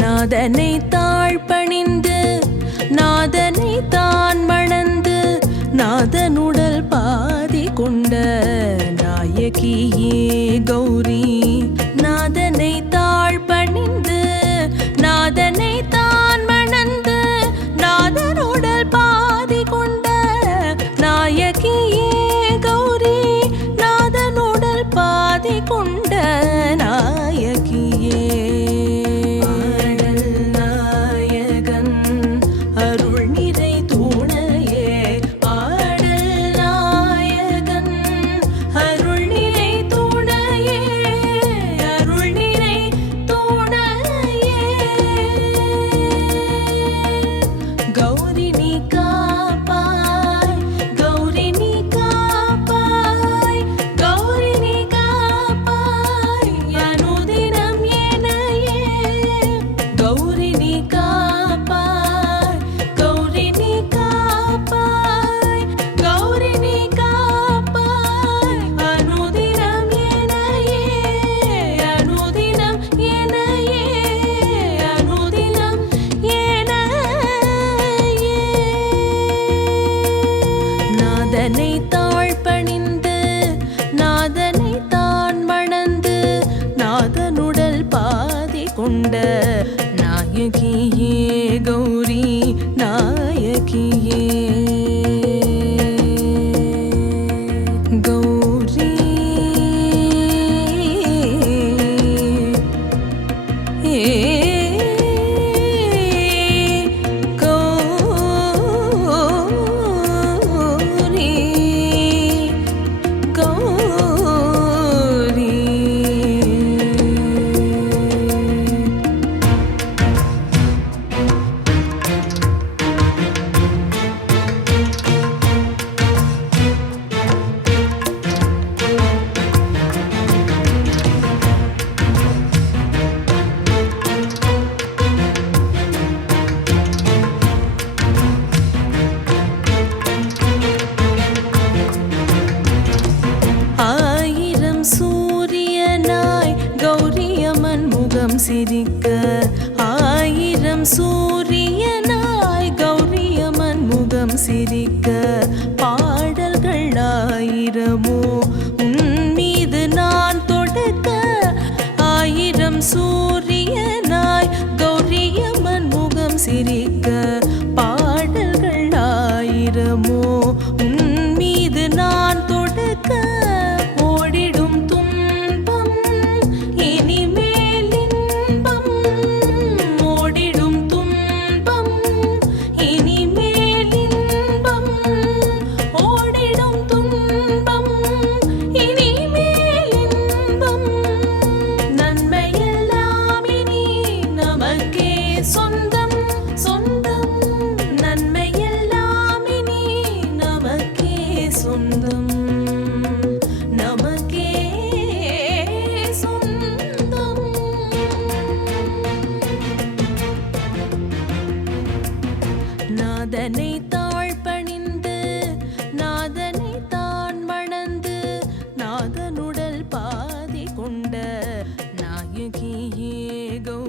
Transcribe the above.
நாதனை தாழ்பணிந்து நாதனை தான் மணந்து நாதனுடல் பாதி கொண்ட நாயகியே கௌரி. நாதனை தாழ்பணிந்து நாதனை தான் மணந்து நாதனுடல் பாதி கொண்ட நாயகியே கௌரி. நாதனுடல் பாதி கொண்ட நாயகியே. நாதனை தாழ்பணிந்து நாதனை தான் மணந்து நாதனுடல் பாதி கொண்ட நாயகியே கௌரி. நாயகியே கௌரி. சிரிக்க ஆயிரம் சூரியனாய் கௌரியம்மன் முகம் சிரிக்க பாடல்கள் ஆயிரமோ உன் மீது நான் தொடுக்க. ஆயிரம் சூரியனாய் கௌரியம்மன் முகம் சிரிக்க பாடல்கள் ஆயிரமோ உன் மீது நான் தொடுக்க. ஓடிடும் துன்பம் இனிமே நாதனை தாழ்பணிந்து நாதனை தான் மணந்து நாதனுடல் பாதி கொண்ட நாயகியே கௌரி.